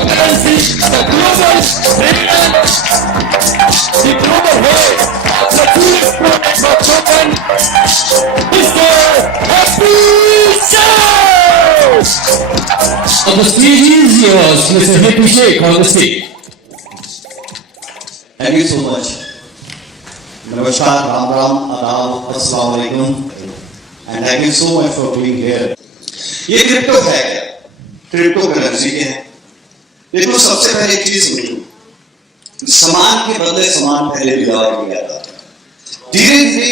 cryptocurrency, the global standard, the global way of the Phoenix Pro Network token is the Happy Show! So the stage is yours, Mr. Happy Sheikh on the stage. Thank you so much. Namaskar, Ram Ram, Adab, Assalamu Alaikum, and thank you so much for being here. ये crypto है क्या? Crypto currency क्या है? देखो, सबसे पहले एक चीज समझो, सामान के बदले सामान पहले दिया जाता था। धीरे धीरे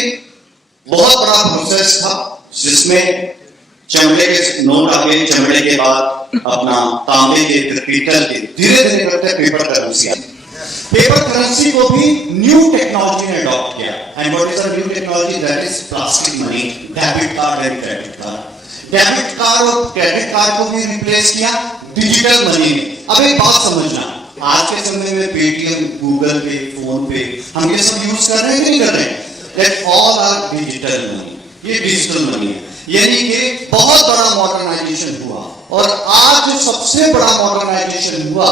बहुत बड़ा प्रोसेस था जिसमें चमड़े के नोट आ गए, चमड़े के बाद अपना तांबे के, पीतल के, धीरे धीरे करते पेपर करेंसी आई। पेपर करेंसी को भी न्यू टेक्नोलॉजी ने अडॉप्ट किया। And what is the new technology? That is plastic money, debit card and credit card. Debit card और क्रेडिट कार्ड को भी रिप्लेस किया डिजिटल मनी में। अब एक बात समझना, आज के समय में पेटीएम, गूगल पे, फोन पे, हम ये सब यूज कर रहे हैं कि नहीं कर रहे हैं? That all are digital money. ये डिजिटल मनी है, यानी कि बहुत बड़ा मॉडर्नाइजेशन हुआ। और आज जो सबसे बड़ा मॉडर्नाइजेशन हुआ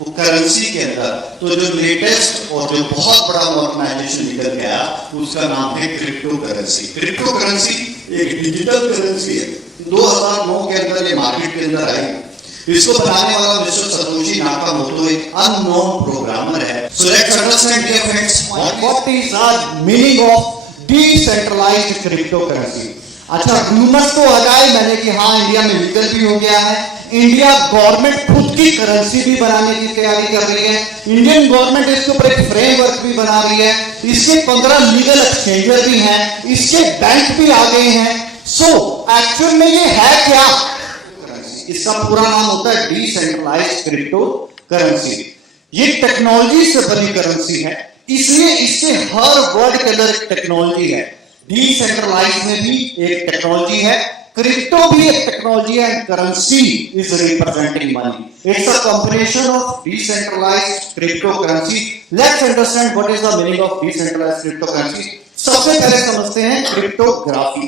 वो करेंसी के अंदर, तो जो लेटेस्ट और जो बहुत बड़ा मॉडर्नाइजेशन निकल गया उसका नाम है क्रिप्टो करेंसी। क्रिप्टो करेंसी एक डिजिटल करेंसी है। 2009 के अंदर ये मार्केट के अंदर आई। इसको बनाने वाला मिस्टर सतोशी नाकामोटो एक अननोन प्रोग्रामर है। So let's understand dear friends, what is the meaning of decentralised crypto currency. अच्छा, रूमर्स तो आ गए मैंने कि हाँ इंडिया में लीगल भी हो गया है। इंडिया गवर्नमेंट खुद की करेंसी भी बनाने की तैयारी कर रही है। इंडियन गवर्नमेंट इसके ऊपर एक फ्रेमवर्क भी बना रही है। इसके 15 लीगल एक्सचेंजर भी हैं, इसके बैंक भी आ गए हैं। सो एक्चुअल में ये है क्या? इसका पूरा नाम होता है डिसेंट्रलाइज्ड क्रिप्टो करेंसी। ये टेक्नोलॉजी से बनी करेंसी है, इसलिए इससे हर वर्ड के अंदर एक टेक्नोलॉजी है। डिसेंट्रलाइज में भी एक टेक्नोलॉजी है, क्रिप्टो भी एक टेक्नोलॉजी है, currency is representing money. It's a combination of decentralised crypto currency. Let's understand what is the meaning of decentralised crypto currency. सबसे पहले समझते हैं क्रिप्टोग्राफी।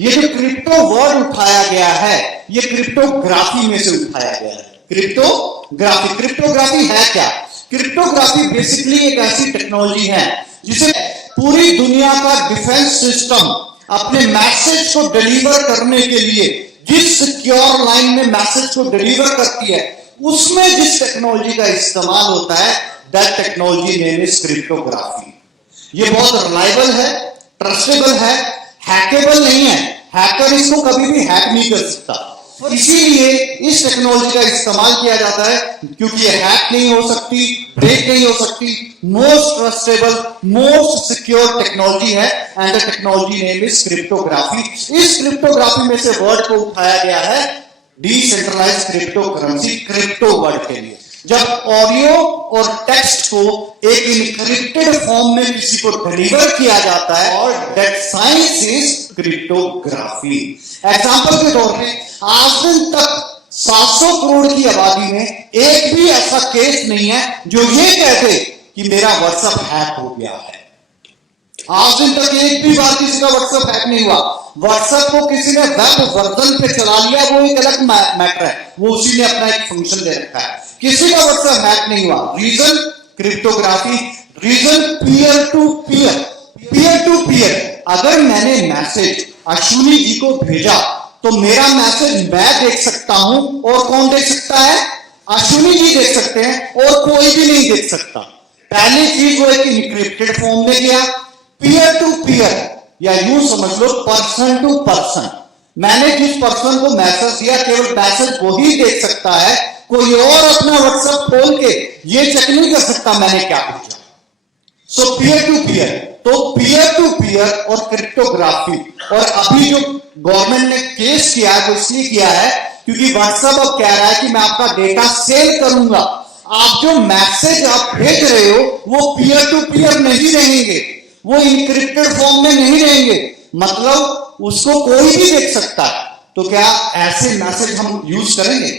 ये जो क्रिप्टो वर्ड उठाया गया है, ये क्रिप्टोग्राफी में से उठाया गया है। क्रिप्टोग्राफी, क्रिप्टोग्राफी है क्या? क्रिप्टोग्राफी बेसिकली एक ऐसी टेक्नोलॉजी है जिसे पूरी दुनिया का डिफेंस सिस्टम अपने मैसेज को डिलीवर करने के लिए जिस सिक्योर लाइन में मैसेज को डिलीवर करती है, उसमें जिस टेक्नोलॉजी का इस्तेमाल होता है, that technology name is cryptography. ये बहुत रिलायबल है, ट्रस्टेबल है, हैकेबल नहीं है। हैकर इसको कभी भी हैक नहीं कर सकता। इसीलिए इस टेक्नोलॉजी का इस्तेमाल किया जाता है क्योंकि ये हैक नहीं हो सकती, ब्रेक नहीं हो सकती। Most trustable, most secure technology है and the technology name is cryptography. इस क्रिप्टोग्राफी में से वर्ड को उठाया गया है decentralised crypto currency, crypto word के लिए। जब ऑडियो और टेक्स्ट को एक इनक्रिप्टेड फॉर्म में किसी को डिलीवर किया जाता है, और that science is cryptography. Example के तौर पे आज दिन तक 700 करोड़ की आबादी में एक भी ऐसा केस नहीं है जो ये कहते कि मेरा व्हाट्सएप हैक हो गया है। आज दिन तक एक भी बार किसी का व्हाट्सएप हैक नहीं हुआ। व्हाट्सएप को किसी ने वेब वर्जन पे चला लिया, वो एक अलग मैटर है, वो उसी ने अपना एक फंक्शन दे रखा है। किसी का व्हाट्सएप हैक नहीं हुआ। Reason cryptography, reason peer to peer. Peer to peer, अगर मैंने मैसेज अश्विनी जी को भेजा तो मेरा मैसेज मैं देख सकता हूं, और कौन देख सकता है? अश्विनी जी देख सकते हैं, और कोई भी नहीं देख सकता। पहली चीज वो एक इनक्रिप्टेड फॉर्म में गया। पीयर टू पीयर, या यूं समझ लो पर्सन टू पर्सन। मैंने जिस पर्सन को मैसेज दिया केवल मैसेज वही देख सकता है, कोई और अपना व्हाट्सएप खोल के ये चेक नहीं कर सकता मैंने क्या भेजा। सो पीयर टू पीयर, तो पीयर टू पीयर और क्रिप्टोग्राफी। और अभी जो गवर्नमेंट ने केस किया है वो इसलिए किया है क्योंकि व्हाट्सएप अब कह रहा है कि मैं आपका डेटा सेल करूंगा। आप जो मैसेज आप भेज रहे हो वो पीयर टू पीयर नहीं रहेंगे, वो इनक्रिप्टेड फॉर्म में नहीं रहेंगे, मतलब उसको कोई भी देख सकता है। तो क्या ऐसे मैसेज हम यूज करेंगे?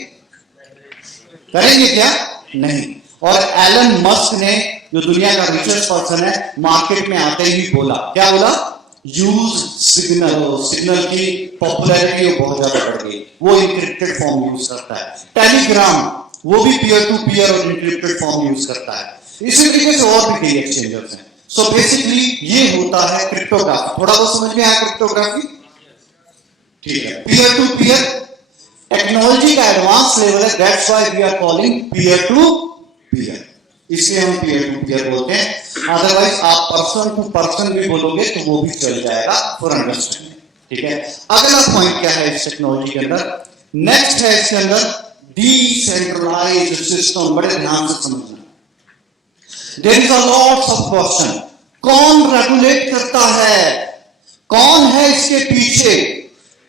करेंगे क्या? नहीं। और एलन मस्क ने, जो दुनिया का रिचेस्ट पर्सन है, मार्केट में आते ही बोला, क्या बोला? Use signal. सिग्नल की पॉपुलैरिटी बहुत ज्यादा बढ़ गई, वो इंक्रिप्टेड फॉर्म यूज करता है। टेलीग्राम, वो भी पीयर टू पीयर और इंक्रिप्टेड फॉर्म यूज करता है। इसी तरीके से और भी कई एक्सचेंजर्स हैं। सो बेसिकली ये होता है क्रिप्टोग्राफी। थोड़ा बहुत समझ में आया क्रिप्टोग्राफी? ठीक है, पीयर टू पीयर टेक्नोलॉजी का एडवांस लेवल है, that's why we are calling peer to peer, इसलिए हम पीयर टू पीयर बोलते हैं। अदरवाइज आप पर्सन टू पर्सन भी बोलोगे तो वो भी चल जाएगा फॉर अंडरस्टैंडिंग। ठीक है, अगला पॉइंट क्या है इस टेक्नोलॉजी के अंदर? नेक्स्ट है इसके अंदर डिसेंट्रलाइज्ड सिस्टम। बड़े ध्यान से समझना, there is a lots of question. कौन रेगुलेट करता है? कौन है इसके पीछे?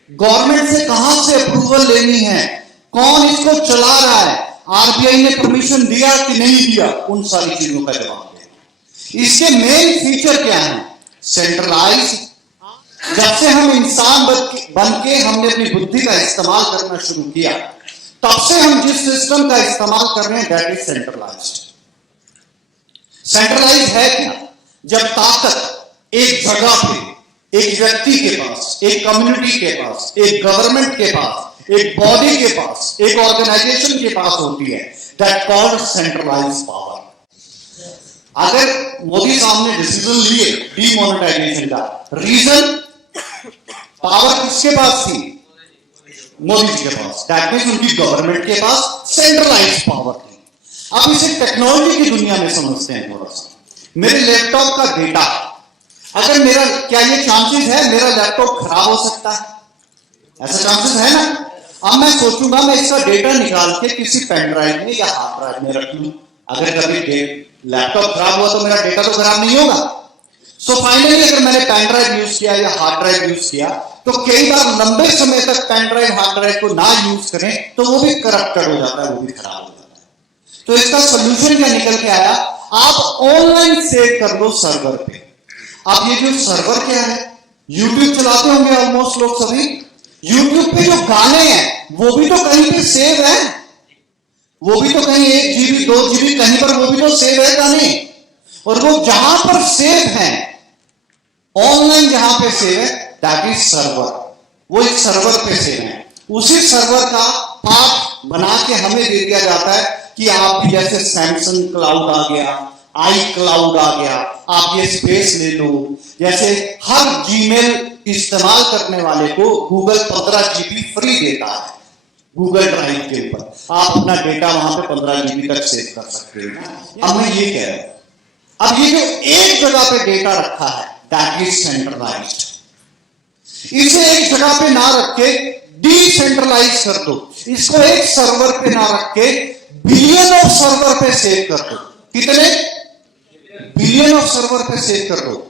गवर्नमेंट से कहां से अप्रूवल लेनी है? कौन इसको चला रहा है? आरबीआई ने परमिशन दिया कि नहीं दिया? उन सारी चीजों का जवाब दें। इसके मेन फीचर क्या है? सेंट्रलाइज। जब से हम इंसान बन के हमने अपनी बुद्धि का इस्तेमाल करना शुरू किया, तब से हम जिस सिस्टम का इस्तेमाल कर रहे हैं दैट इज सेंट्रलाइज्ड। सेंट्रलाइज है क्या? जब ताकत एक जगह पे, एक व्यक्ति के पास, एक कम्युनिटी के पास, एक गवर्नमेंट के पास, एक बॉडी के पास, एक ऑर्गेनाइजेशन के पास होती है, दैट कॉल्ड सेंट्रलाइज्ड पावर। अगर मोदी साहब ने डिसीजन लिए डीमोनेटाइजेशन का, रीजन पावर किसके पास थी? मोदी जी के पास। दैट मींस उनकी गवर्नमेंट के पास सेंट्रलाइज्ड पावर थी। अब इसे टेक्नोलॉजी की दुनिया में समझते हैं थोड़ा सा। मेरे लैपटॉप का डेटा, अगर मेरा, क्या ये चांसेस है मेरा लैपटॉप खराब हो सकता है? ऐसा चांसेस है ना? अब मैं सोचूंगा मैं इसका डेटा निकाल के किसी पेन ड्राइव में या हार्ड ड्राइव में रख लूं। अगर कभी लैपटॉप खराब हुआ तो मेरा डेटा तो खराब नहीं होगा। सो फाइनली अगर मैंने पेन ड्राइव यूज किया या हार्ड ड्राइव यूज किया, तो कई बार लंबे समय तक पेन ड्राइव हार्ड ड्राइव को ना यूज करें तो वो भी करप्टेड हो जाता है, वो भी खराब हो जाता है। तो इसका सोल्यूशन क्या निकल के आया? आप ऑनलाइन सेव कर लो सर्वर पे। अब ये जो सर्वर क्या है? यूट्यूब चलाते होंगे ऑलमोस्ट लोग सभी। यूट्यूब पे जो गाने हैं वो भी तो कहीं पे सेव है, वो भी तो कहीं 1 GB 2 GB कहीं पर वो भी तो सेव है गाने। और वो जहां पर सेव है, ऑनलाइन जहां पे सेव है, दैट इज सर्वर। वो एक सर्वर पे सेव है। उसी सर्वर का पार्ट बना के हमें दे दिया जाता है कि आप भी, जैसे सैमसंग क्लाउड आ गया, आई क्लाउड आ गया, आप ये स्पेस ले लो। जैसे हर जीमेल इस्तेमाल करने वाले को गूगल 15 GB फ्री देता है गूगल ड्राइव के ऊपर। आप अपना डेटा वहां पे 15 GB तक सेव कर सकते हैं। अब मैं ये कह रहा हूं, अब ये जो एक जगह पे डेटा रखा है दैट इज सेंट्रलाइज्ड। इसे एक जगह पे ना रख के डिसेंट्रलाइज कर दो। इसको एक सर्वर पे ना रख के बिलियन ऑफ सर्वर पे सेव कर दो। कितने? बिलियन ऑफ सर्वर पे सेव कर दो।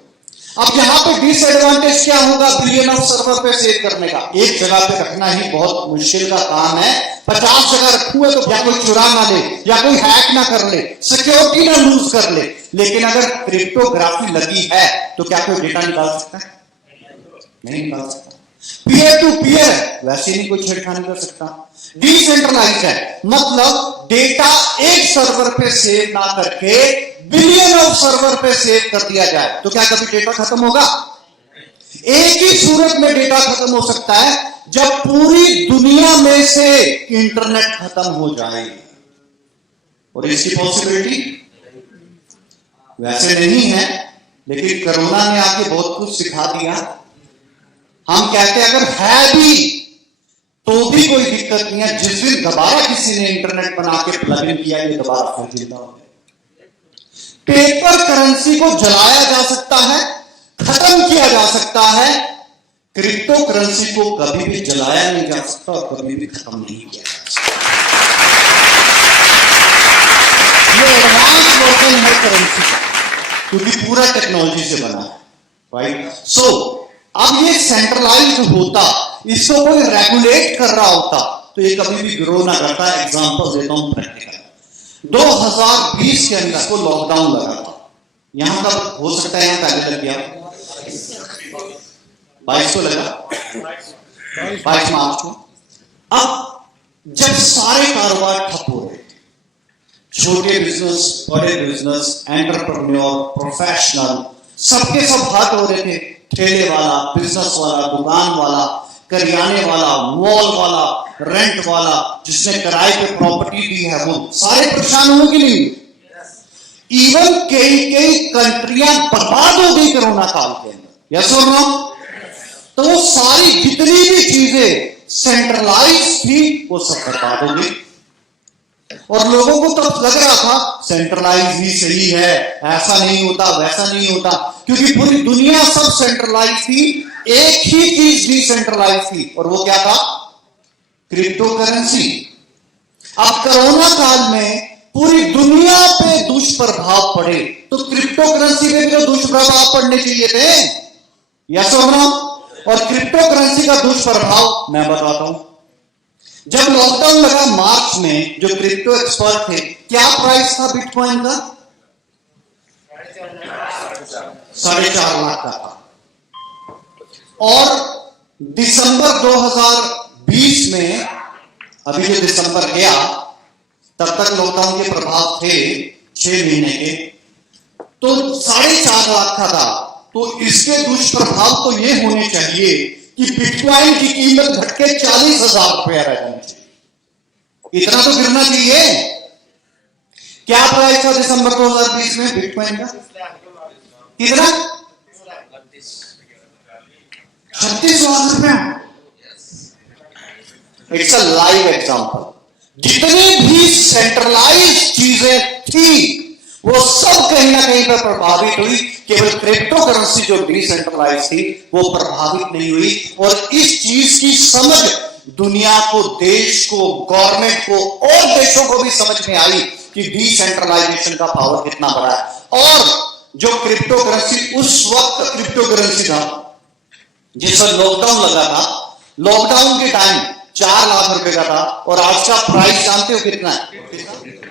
अब यहां पे डिसएडवांटेज क्या होगा बिलियन ऑफ सर्वर पे सेव करने का? एक जगह पे रखना ही बहुत मुश्किल का काम है। 50 जगह रखूंगा तो या कोई चुरा ना ले, या कोई हैक ना कर ले, सिक्योरिटी ना लूज कर ले। लेकिन अगर क्रिप्टोग्राफी लगी है तो क्या कोई डेटा निकाल सकता है? नहीं निकाल सकता। पीयर टू पीयर वैसे नहीं कोई छेड़खानी कर सकता। डिसेंट्रलाइज है, मतलब डेटा एक सर्वर पे सेव ना करके बिलियन ऑफ सर्वर पे सेव कर दिया जाए तो क्या कभी डेटा खत्म होगा? एक ही सूरत में डेटा खत्म हो सकता है, जब पूरी दुनिया में से इंटरनेट खत्म हो जाए। और इसकी पॉसिबिलिटी वैसे नहीं है, लेकिन कोरोना ने आके बहुत कुछ सिखा दिया। हम कहते हैं अगर है भी तो भी कोई दिक्कत नहीं है। जिस दिन दोबारा किसी ने इंटरनेट बना के प्लग इन किया, ये दोबारा फिर जिंदा हो गया। पेपर करेंसी को जलाया जा सकता है, खत्म किया जा सकता है। क्रिप्टो करेंसी को कभी भी जलाया नहीं जा सकता और कभी भी खत्म नहीं किया जा सकता। ये एडवांस वर्जन है करेंसी का, क्योंकि पूरा टेक्नोलॉजी से बना है, राइट? सो अब ये सेंट्रलाइज्ड होता, इसको कोई रेगुलेट कर रहा होता तो ये कभी भी ग्रो ना करता। एग्जांपल देता हूं प्रैक्टिकल। 2020 के अंदर को लॉकडाउन लगा था। यहां का हो सकता है, यहां पहले लग गया 22 को लगा, 22 मार्च को। अब जब सारे कारोबार ठप हो रहे थे, छोटे बिजनेस, बड़े बिजनेस, एंटरप्रेन्योर, प्रोफेशनल, सबके सब हट हो रहे थे। ठेले वाला, बिजनेस वाला, दुकान वाला, करियाने वाला, मॉल वाला, रेंट वाला, जिसने किराए पे प्रॉपर्टी दी है, वो सारे परेशान हुए कि नहीं? इवन कई कंट्रियां बर्बाद हो गई कोरोना काल के अंदर, यस और नो? तो वो सारी जितनी भी चीजें सेंट्रलाइज थी वो सब बर्बाद हो गई। और लोगों को तब लग रहा था सेंट्रलाइज ही सही है, ऐसा नहीं होता, वैसा नहीं होता, क्योंकि पूरी दुनिया सब सेंट्रलाइज थी, एक ही चीज डिसेंट्रलाइज थी, और वो क्या था? Crypto currency. अब कोरोना काल में पूरी दुनिया पे दुष्प्रभाव पड़े, तो क्रिप्टो करेंसी पे भी तो दुष्प्रभाव पड़ने चाहिए थे, यस और नो? और क्रिप्टो करेंसी का दुष्प्रभाव मैं बताता हूं। जब लॉकडाउन लगा मार्च में, जो क्रिप्टो एक्सपर्ट थे, क्या प्राइस था बिटकॉइन का? 4.5 लाख का था। और दिसंबर 2020 में, अभी जो दिसंबर गया, तब तक लॉकडाउन के प्रभाव थे 6 महीने के, तो 4.5 लाख का था। तो इसके दुष्प्रभाव तो ये होने चाहिए कि बिटकॉइन की कीमत घट के 40,000 रुपया रह जानी चाहिए, इतना तो गिरना चाहिए। क्या प्राइस था दिसंबर 2020 में बिटकॉइन का? कितना? 36 लाख रुपया। It's a live example. जितनी भी सेंट्रलाइज चीजें थी वो सब कहीं ना कहीं पर प्रभावित हुई, केवल क्रिप्टो करेंसी जो डिसेंट्रलाइज थी वो प्रभावित नहीं हुई। और इस चीज की समझ दुनिया को, देश को, गवर्नमेंट को और देशों को भी समझ में आई कि डिसेंट्रलाइजेशन का पावर कितना बड़ा है। और जो क्रिप्टो करेंसी, उस वक्त क्रिप्टो करेंसी था जिस पर लॉकडाउन लगा था, लॉकडाउन के टाइम 4 लाख रुपए का था, और आज का प्राइस जानते हो कितना है?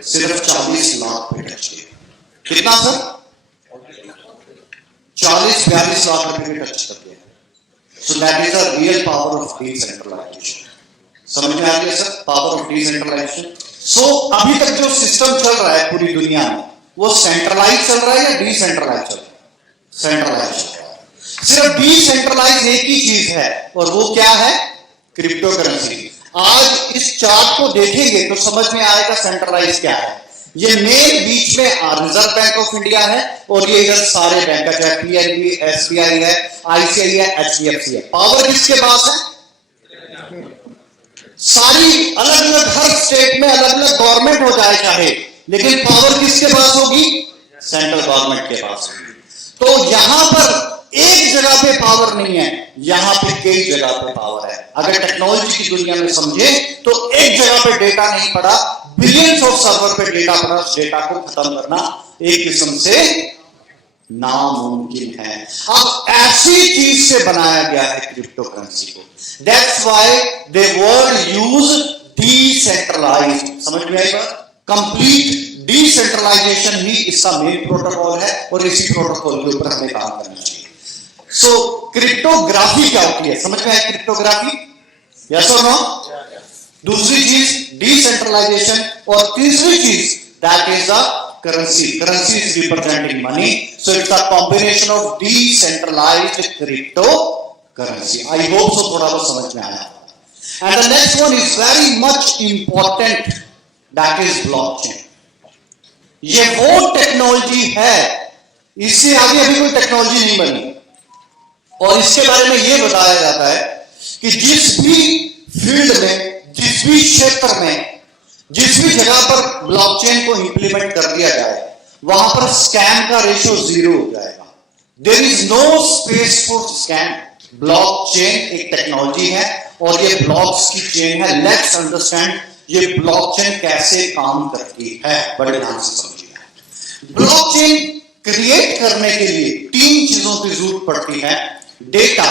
सिर्फ 40 लाख पे टच किया। कितना सर? 40-42 लाख रुपए पे टच कर दिया। So that is a real power of decentralisation. समझ में आ गया sir? Power of decentralisation. So अभी तक जो सिस्टम चल रहा है पूरी दुनिया में, वो सेंट्रलाइज चल रहा है या डिसेंट्रलाइज चल रहा है? सेंट्रलाइज चल रहा है। सिर्फ डिसेंट्रलाइज एक ही चीज है, और वो क्या है? Crypto currency. आज इस चार्ट को देखेंगे तो समझ में आएगा सेंट्रलाइज क्या है। ये मेन बीच में रिजर्व बैंक ऑफ इंडिया है, और ये इधर सारे बैंक है, चाहे पीएनबी, एसबीआई है, आईसीआई है, एचडीएफसी है। पावर किसके पास है? सारी अलग अलग, हर स्टेट में अलग अलग गवर्नमेंट हो जाए चाहे, लेकिन पावर किसके पास होगी? सेंट्रल गवर्नमेंट के पास होगी। तो यहां पर एक जगह पे पावर नहीं है, यहां पे कई जगह पे पावर है। अगर टेक्नोलॉजी की दुनिया में समझे तो एक जगह पे डेटा नहीं पड़ा, बिलियंस ऑफ सर्वर पे डेटा पड़ा। उस डेटा को खत्म करना एक किस्म से नामुमकिन है। अब ऐसी चीज से बनाया गया है क्रिप्टो करेंसी को। That's why they word use decentralised. समझ में आई बात? कंप्लीट डिसेंट्रलाइजेशन ही इसका मेन प्रोटोकॉल है, और इसी प्रोटोकॉल के ऊपर हमें काम करना चाहिए। सो क्रिप्टोग्राफी क्या होती है? समझ में आया क्रिप्टोग्राफी? यस और नो? दूसरी चीज डिसेंट्रलाइजेशन, और तीसरी चीज that is the currency. Currency is representing money, so it's a combination of decentralized cryptocurrency. I hope so थोड़ा बहुत समझ में आया. And the next one is very much important, that is blockchain. ये वो टेक्नोलॉजी है, इससे आगे अभी कोई टेक्नोलॉजी नहीं बनी, और इसके बारे में ये बताया जाता है कि जिस भी फील्ड में, जिस भी क्षेत्र में, जिस भी जगह पर ब्लॉकचेन को इंप्लीमेंट कर दिया जाए, वहां पर स्कैम का रेशियो 0 हो जाएगा. There is no space for scam. Blockchain एक टेक्नोलॉजी है, और ये ब्लॉक्स की चेन है. लेट्स अंडरस्टैंड ये ब्लॉकचेन कैसे काम करती है, बड़े ध्यान से समझिए. ब्लॉकचेन क्रिएट करने के लिए 3 चीजों की जरूरत पड़ती है: data,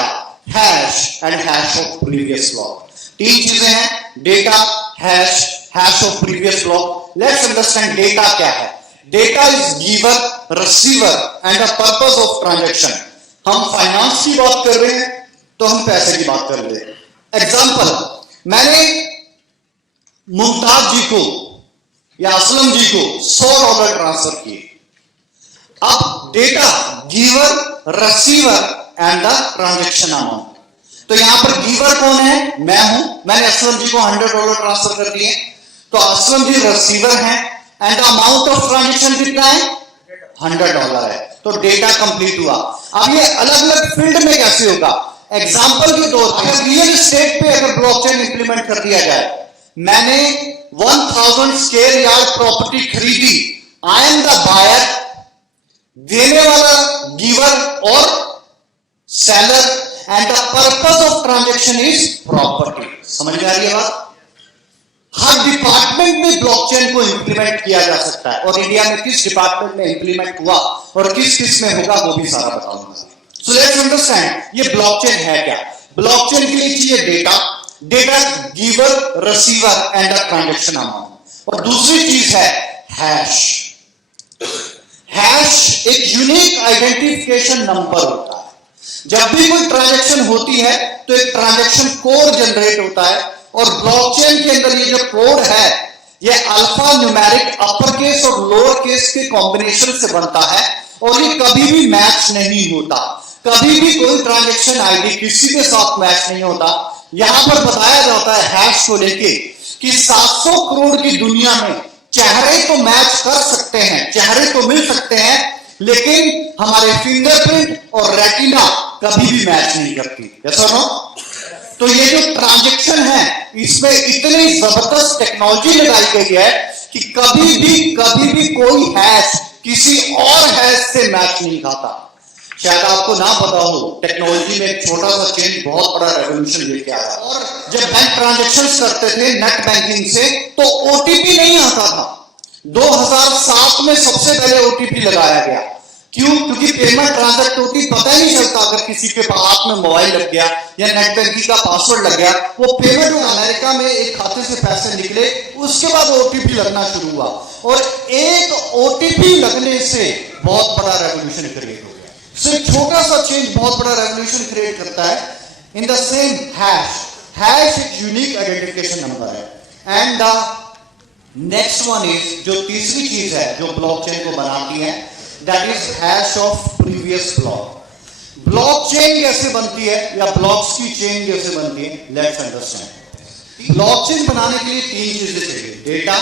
hash and hash of previous block. 3 चीजें हैं: data, hash of previous block. Let's understand data क्या है. Data is giver, receiver and the purpose of transaction. हम फाइनेंस की बात कर रहे हैं तो हम पैसे की बात कर रहे हैं. एग्जांपल, मैंने मुमताज जी को या असलम जी को $100 ट्रांसफर किए. अब data giver, receiver and the transaction amount. तो यहां पर गिवर कौन है? मैं हूं। मैंने असलम जी को $100 ट्रांसफर कर दिए, तो असलम जी रिसीवर हैं एंड अमाउंट ऑफ ट्रांजेक्शन कितना है? $100 है। तो डेटा कंप्लीट हुआ। अब ये अलग अलग फील्ड में कैसे होगा? एग्जांपल के तौर पर रियल एस्टेट पे अगर ब्लॉकचेन इंप्लीमेंट कर दिया जाए, मैंने 1000 स्क्वायर यार्ड प्रॉपर्टी खरीदी, आई एम द बायर, देने वाला गिवर और seller, and the purpose of transaction is property. समझ में आ रही है बात? हर डिपार्टमेंट में ब्लॉकचेन को इंप्लीमेंट किया जा सकता है, और इंडिया में किस डिपार्टमेंट में इंप्लीमेंट हुआ और किस किस में होगा वो भी सारा बताऊंगा। सो लेट्स अंडरस्टैंड ये ब्लॉकचेन है क्या। ब्लॉकचेन के लिए चाहिए data, data giver, receiver and the transaction amount, और दूसरी चीज है हैश। हैश एक यूनिक आइडेंटिफिकेशन नंबर होता है। जब भी कोई ट्रांजैक्शन होती है तो एक ट्रांजैक्शन कोड जनरेट होता है, और ब्लॉकचेन के अंदर ये जो कोड है ये अल्फा न्यूमेरिक अपर केस और लोअर केस के कॉम्बिनेशन से बनता है, और ये कभी भी मैच नहीं होता। कभी भी कोई ट्रांजैक्शन आईडी किसी के साथ मैच नहीं होता। यहां पर बताया जाता है हैश को लेके कि 700 करोड़ की दुनिया में चेहरे तो मैच कर सकते हैं, चेहरे तो मिल सकते हैं, लेकिन हमारे फिंगरप्रिंट और रेटिना कभी भी मैच नहीं करती। ऐसा ना? तो ये जो ट्रांजैक्शन है इसमें इतनी जबरदस्त टेक्नोलॉजी लगाई गई है कि कभी भी कोई हैश किसी और हैश से मैच नहीं खाता। शायद आपको ना पता हो, टेक्नोलॉजी में एक छोटा सा चेंज बहुत बड़ा रेवोल्यूशन लेके आया। और जब बैंक ट्रांजैक्शंस करते थे नेट बैंकिंग से, तो ओटीपी नहीं आता था। 2007 में सबसे पहले ओटीपी लगाया गया। क्यों? क्योंकि पेमेंट ट्रांजैक्ट होती पता ही नहीं चलता। अगर किसी के हाथ में मोबाइल लग गया या नेट बैंकिंग का पासवर्ड लग गया, वो पेमेंट अमेरिका में एक खाते से पैसे निकले, उसके बाद ओटीपी लगना शुरू हुआ, और एक ओटीपी लगने से बहुत बड़ा रेवोल्यूशन क्रिएट हो गया। सिर्फ छोटा सा चेंज बहुत बड़ा रेवोल्यूशन क्रिएट करता है। इन द सेम हैश एक यूनिक आइडेंटिफिकेशन नंबर है। And the next one is, जो तीसरी चीज है जो ब्लॉकचेन को बनाती है, that is hash of previous block. Blockchain कैसे बनती है या ब्लॉक्स की चेन कैसे बनती है, लेट्स अंडरस्टैंड। ब्लॉकचेन बनाने के लिए 3 चीजें चाहिए, data,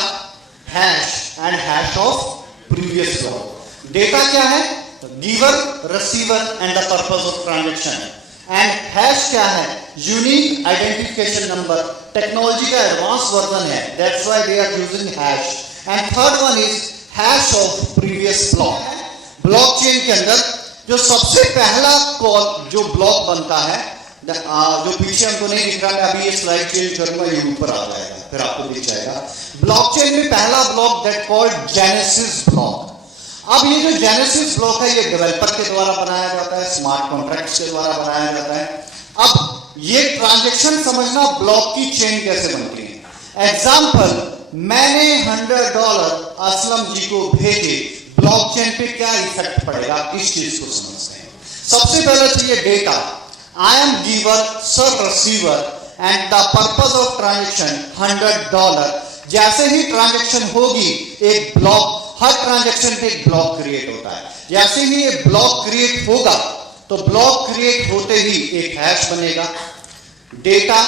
hash and hash of previous block. Data क्या है? Giver, receiver and the purpose of transaction. And hash क्या है? Unique identification number. टेक्नोलॉजी का एडवांस वर्जन है, that's why they are using hash. And third one is hash of previous block. Blockchain के अंदर जो सबसे पहला कॉल जो ब्लॉक बनता है, जो पीछे हमको नहीं दिख रहा, मैं अभी ये स्लाइड चेंज करूंगा, ये ऊपर आ जाएगा, फिर आपको दिख जाएगा। ब्लॉकचेन में पहला block that called genesis block. अब ये जो जेनेसिस ब्लॉक है ये डेवलपर के द्वारा बनाया जाता है, स्मार्ट कॉन्ट्रैक्ट्स के द्वारा बनाया जाता है। अब ये ट्रांजैक्शन समझना ब्लॉक की चेन कैसे बनती है। एग्जांपल, मैंने $100 असलम जी को भेजे, ब्लॉकचेन पे क्या इफेक्ट पड़ेगा इस चीज को समझते हैं। सबसे पहले चाहिए data. I am giver, sir receiver and the purpose of transaction $100। जैसे ही ट्रांजैक्शन होगी एक ब्लॉक, हर ट्रांजैक्शन पे एक ब्लॉक क्रिएट होता है। जैसे ही ये ब्लॉक क्रिएट होगा तो ब्लॉक क्रिएट होते ही एक हैश बनेगा। डेटा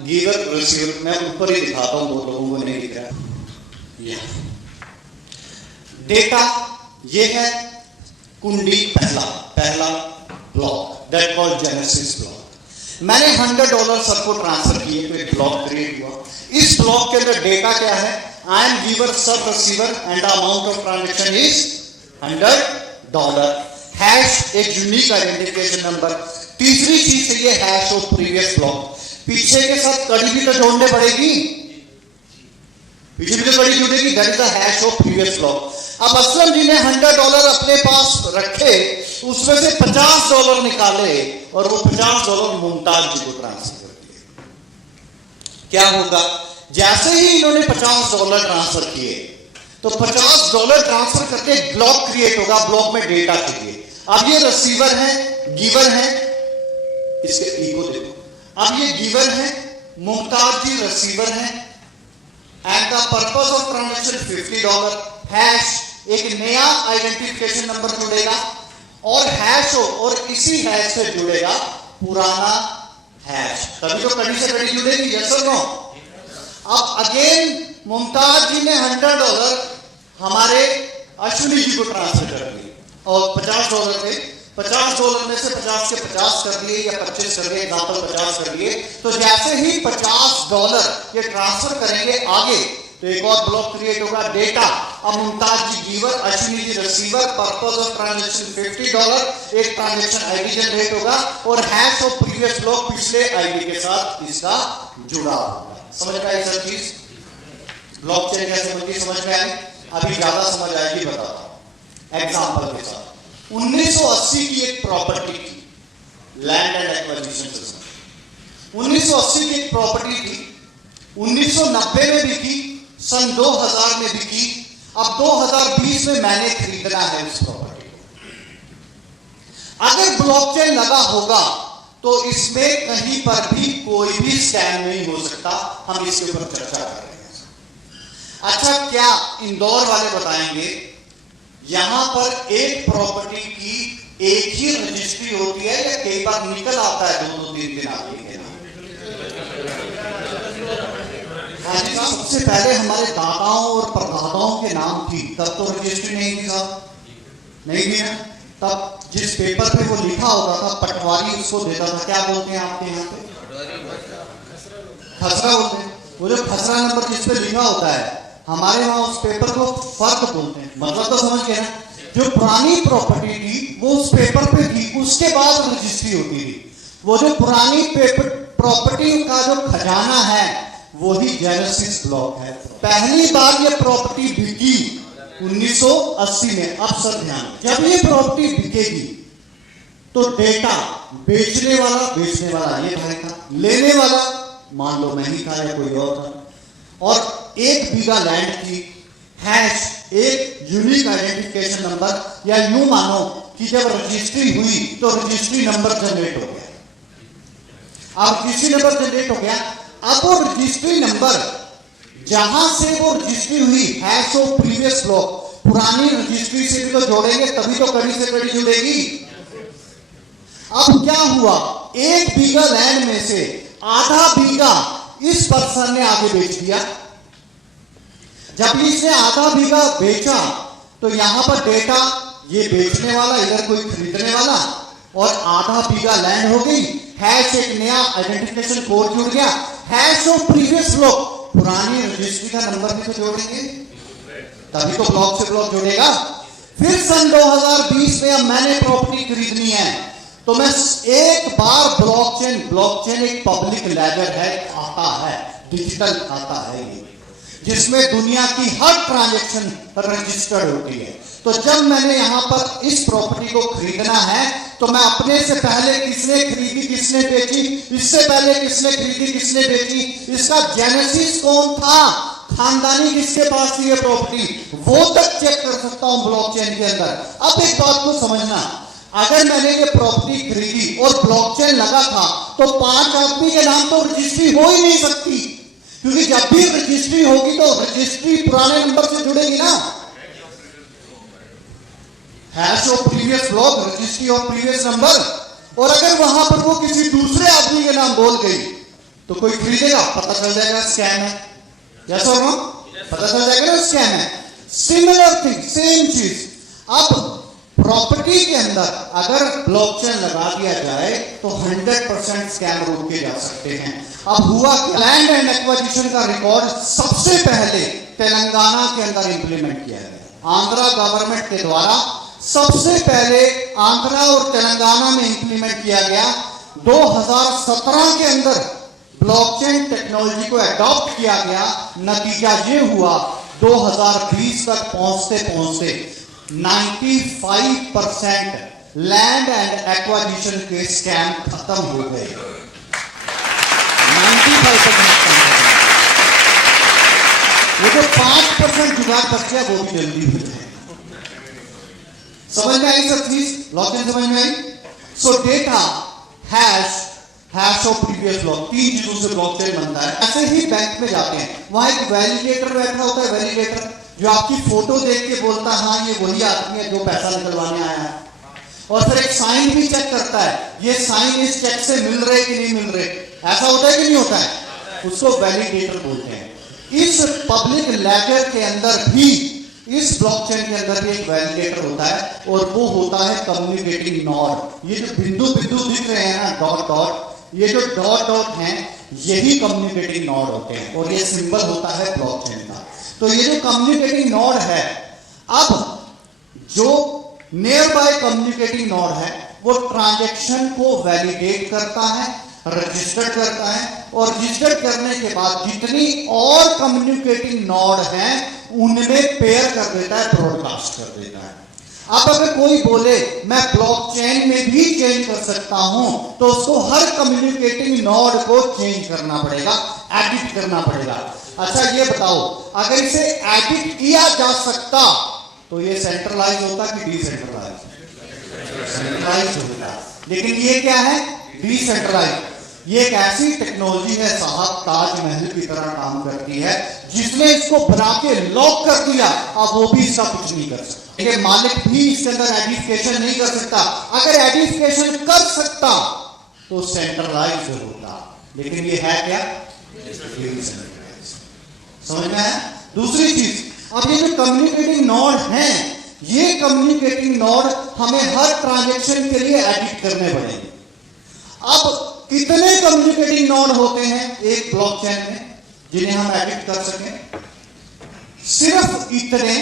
गिवर, रिसीवर, मैं ऊपर ही दिखाता हूं, दो लोगों को नहीं दिख रहा। डेटा ये है कुंडी, पहला block that called genesis block. मैंने $100 सबको ट्रांसफर किए तो एक ब्लॉक क्रिएट हुआ। इस ब्लॉक के अंदर डेटा क्या है? I am giver, sir receiver and the amount of transaction is $100। Hash एक यूनिक आइडेंटिफिकेशन नंबर। तीसरी चीज चाहिए हैश ऑफ प्रीवियस ब्लॉक। पीछे के साथ कड़ी भी तो जोड़ने पड़ेगी, पीछे भी तो कड़ी जुड़ेगी, that is the hash of previous block. अब असलम जी ने $100 अपने पास रखे, उसमें से $50 निकाले और वो $50 मुमताज जी को ट्रांसफर कर दिए। क्या होगा? जैसे ही इन्होंने $50 ट्रांसफर किए तो $50 ट्रांसफर करके ब्लॉक क्रिएट होगा। ब्लॉक में डेटा चाहिए। अब ये रिसीवर है, गिवर है, इसके ई को देखो। अब ये गिवर है, मुमताज जी रिसीवर है, and the purpose of transaction $50। Hash एक नया आइडेंटिफिकेशन नंबर जुड़ेगा और हैश हो, और इसी हैश से जुड़ेगा पुराना हैश, तभी तो कड़ी से कड़ी जुड़ेगी। यस और नो? अब अगेन मुमताज जी ने $100 हमारे अश्विनी जी को ट्रांसफर कर दिए और $50 थे, $50 में से 50 के 50 कर दिए या 25 कर दिए, एग्जाम्पल 50 कर दिए। तो जैसे ही $50 ये ट्रांसफर करेंगे आगे, तो एक और ब्लॉक क्रिएट होगा, डेटा। अब Mumtaz ji giver, Ashwini ji receiver, purpose of transaction $50, एक ट्रांजेक्शन आईडी जनरेट होगा और हैश ऑफ प्रीवियस ब्लॉक पिछले आईडी के साथ इसका जुड़ा होगा। समझ में आई सब चीज? ब्लॉकचेन कैसे बनती है समझ में आई? अभी ज्यादा समझ आएगी, बताता हूं एग्जांपल के साथ। 1980 की एक प्रॉपर्टी थी, लैंड एंड एक्विजिशन सिस्टम। 1980 की एक प्रॉपर्टी थी, 1990 में बिकी, सन 2000 में बिकी, अब 2020 में मैंने खरीदना है उस प्रॉपर्टी को। अगर ब्लॉकचेन लगा होगा तो इसमें कहीं पर भी कोई भी स्कैम नहीं हो सकता। हम इसके ऊपर चर्चा कर रहे हैं। अच्छा, क्या इंदौर वाले बताएंगे, यहां पर एक प्रॉपर्टी की एक ही रजिस्ट्री होती है या कई बार निकल आता है 2-3 दिन आगे के नाम? सबसे पहले हमारे दादाओं और परदादाओं के नाम थी, तब तो रजिस्ट्री नहीं थी साहब, नहीं थी ना। तब जिस पेपर पे वो लिखा होता था पटवारी उसको देता था, क्या बोलते हैं आपके यहाँ पे? खसरा बोलते हैं। वो जो खसरा नंबर जिस पे लिखा होता है, हमारे वहां उस पेपर को फर्क बोलते हैं। मतलब तो समझ गए ना? जो पुरानी प्रॉपर्टी थी वो उस पेपर पे थी, उसके बाद रजिस्ट्री होती थी। वो जो पुरानी पेपर प्रॉपर्टी का जो खजाना है वही जेनेसिस ब्लॉक है। पहली बार ये प्रॉपर्टी बिकी 1980 में। अब सब ध्यान, जब ये प्रॉपर्टी बिकेगी तो डेटा बेचने वाला ये भाई था, लेने वाला मान लो मैं ही था या कोई और था, और 1 बीघा लैंड की हैश, एक यूनिक आइडेंटिफिकेशन नंबर, या यूं मानो कि जब रजिस्ट्री हुई तो रजिस्ट्री नंबर जनरेट हो गया। अब रजिस्ट्री नंबर जनरेट हो गया, अब वो रजिस्ट्री नंबर जहां से वो रजिस्ट्री हुई हैश ऑफ प्रीवियस ब्लॉक, पुरानी रजिस्ट्री से भी तो जोड़ेंगे, तभी तो कड़ी से कड़ी जुड़ेगी। अब क्या हुआ, 1 बीघा लैंड में से आधा बीघा इस पर्सन ने आगे बेच दिया। जब इसने आधा बीघा बेचा तो यहां पर डेटा ये बेचने वाला, इधर कोई खरीदने वाला, और आधा बीघा लैंड हो गई। हैश एक नया आइडेंटिफिकेशन कोड जुड़ गया, हैश ऑफ प्रीवियस ब्लॉक, पुरानी रजिस्ट्री का नंबर भी तो जोड़ेंगे, तभी तो ब्लॉक से ब्लॉक जुड़ेगा। फिर सन 2020 में अब मैंने प्रॉपर्टी खरीदनी है, तो मैं एक बार ब्लॉकचेन एक पब्लिक लेजर है, खाता है, डिजिटल खाता है ये, जिसमें दुनिया की हर ट्रांजैक्शन रजिस्टर्ड होती है। तो जब मैंने यहां पर इस प्रॉपर्टी को खरीदना है तो मैं अपने से पहले किसने खरीदी, किसने बेची, इससे पहले किसने खरीदी, किसने बेची, इसका जेनेसिस कौन था, खानदानी किसके पास थी ये प्रॉपर्टी, वो तक चेक कर सकता हूं ब्लॉकचेन के अंदर। अब एक बात को समझना, अगर मैंने ये प्रॉपर्टी खरीदी और ब्लॉकचेन लगा था तो 5 आदमी के नाम तो रजिस्ट्री हो ही नहीं सकती, क्योंकि जब भी रजिस्ट्री होगी तो रजिस्ट्री पुराने नंबर से जुड़ेगी ना। Hash of previous block, registry of previous number. और अगर वहां पर वो किसी दूसरे आदमी के नाम बोल गई तो कोई खरीदेगा, पता चल जाएगा स्कैम है। यस और नो? पता चल जाएगा ना स्कैम है। सिमिलर थिंग, सेम चीज। अब प्रॉपर्टी के अंदर अगर ब्लॉकचेन लगा दिया जाए तो 100% स्कैम रोके जा सकते हैं। अब हुआ क्या, लैंड एंड एक्विजिशन का रिकॉर्ड सबसे पहले तेलंगाना के अंदर इंप्लीमेंट किया गया। आंध्रा गवर्नमेंट के द्वारा सबसे पहले आंध्रा और तेलंगाना में इंप्लीमेंट किया गया। 2017 के अंदर ब्लॉकचेन टेक्नोलॉजी को अडॉप्ट किया गया। नतीजा ये हुआ 2020 तक पहुंचते पहुंचते 95% लैंड एंड एक्विजिशन के स्कैम खत्म हो गए। 95% वो जो 5% जुगाड़ बच गया वो भी जल्दी हो जाए। समझ में आई सब चीज? ब्लॉकचेन समझ में आई? So data, hash of previous block, 3 चीजों से ब्लॉकचेन बनता है। ऐसे ही बैंक में जाते हैं, वहां एक वैलिडेटर बैठा होता है, वैलिडेटर जो आपकी फोटो देख के बोलता है हाँ ये वही आदमी है जो पैसा निकलवाने आया है। और फिर एक साइन भी चेक करता है, ये साइन इस चेक से मिल रहे कि नहीं मिल रहे। ऐसा होता है कि नहीं होता है? उसको वैलिडेटर बोलते हैं। इस पब्लिक लेजर के अंदर भी, इस ब्लॉकचेन के अंदर भी एक वैलिडेटर होता है और वो होता है कम्युनिकेटिंग नोड। ये जो बिंदु बिंदु दिख रहे हैं ना, डॉट डॉट, ये जो डॉट डॉट हैं यही कम्युनिकेटिंग नोड होते हैं और ये सिंबल होता है ब्लॉकचेन का। तो ये जो कम्युनिकेटिंग नोड है, अब जो नियर बाय कम्युनिकेटिंग नोड है वो ट्रांजैक्शन को वैलिडेट करता है, रजिस्टर करता है और रजिस्टर करने के बाद जितनी और कम्युनिकेटिंग नोड हैं उनमें पेयर कर देता है, ब्रॉडकास्ट कर देता है। अब अगर कोई बोले मैं ब्लॉकचेन में भी चेंज कर सकता हूं, तो उसको हर कम्युनिकेटिंग नोड को चेंज करना पड़ेगा, एडिट करना पड़ेगा। अच्छा ये बताओ, अगर इसे एडिट किया जा सकता तो ये सेंट्रलाइज होता कि डिसेंट्रलाइज? सेंट्रलाइज होता। लेकिन ये क्या है? डिसेंट्रलाइज। ये एक ऐसी टेक्नोलॉजी है साहब, ताजमहल की तरह काम करती है, जिसने इसको बना के लॉक कर दिया, अब वो भी इसका कुछ नहीं कर सकता। ये मालिक भी इसके अंदर एडिफिकेशन नहीं कर सकता। अगर एडिफिकेशन कर सकता तो सेंट्रलाइज होता, लेकिन ये है क्या? समझ में आया? दूसरी चीज, अब ये जो कम्युनिकेटिंग नोड हैं, ये कम्युनिकेटिंग नोड हमें हर ट्रांजैक्शन के लिए एडिट करने पड़ेंगे। अब कितने कम्युनिकेटिंग नोड होते हैं एक ब्लॉकचेन में जिन्हें हम एडिट कर सकें? सिर्फ इतने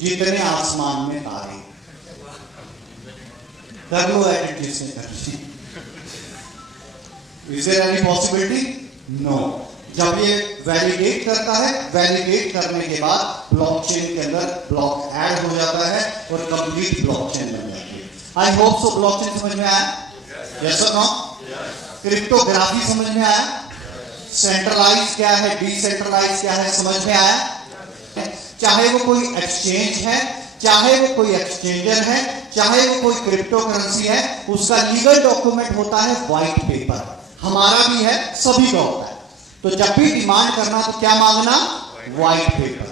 जितने आसमान में तारे। कर लो एडिट जिसने करनी। Is there any possibility? No. जब ये वैलिडेट करता है, वैलिडेट करने के बाद ब्लॉकचेन के अंदर ब्लॉक ऐड हो जाता है और कंप्लीट ब्लॉकचेन बन जाती है। आई होप सो ब्लॉकचेन समझ में आया? यस और नो? क्रिप्टोग्राफी समझ में आया? सेंट्रलाइज क्या है, डिसेंट्रलाइज क्या है, समझ में आया? चाहे वो कोई एक्सचेंज है, चाहे वो कोई एक्सचेंजर है, चाहे वो कोई क्रिप्टो करेंसी है, उसका लीगल डॉक्यूमेंट होता है व्हाइट पेपर। हमारा भी है, सभी का होता है। तो जब भी डिमांड करना तो क्या मांगना? White paper.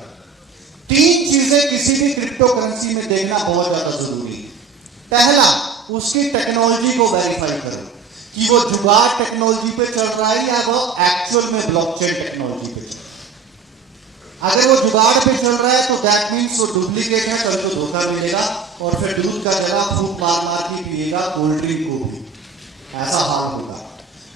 तीन चीजें किसी भी क्रिप्टो करेंसी में देखना बहुत ज्यादा जरूरी है। पहला, उसकी टेक्नोलॉजी को वेरीफाई करो कि वो जुगाड़ टेक्नोलॉजी पे चल रहा है या वो एक्चुअल में ब्लॉकचेन टेक्नोलॉजी पे चल रहा है। अगर वो जुगाड़ पे चल रहा है तो दैट मीन्स वो डुप्लीकेट है, कल को धोखा मिलेगा और फिर दूध का जगह फूट मार मार के पिएगा, कोल्ड ड्रिंक को भी, ऐसा हाल होगा।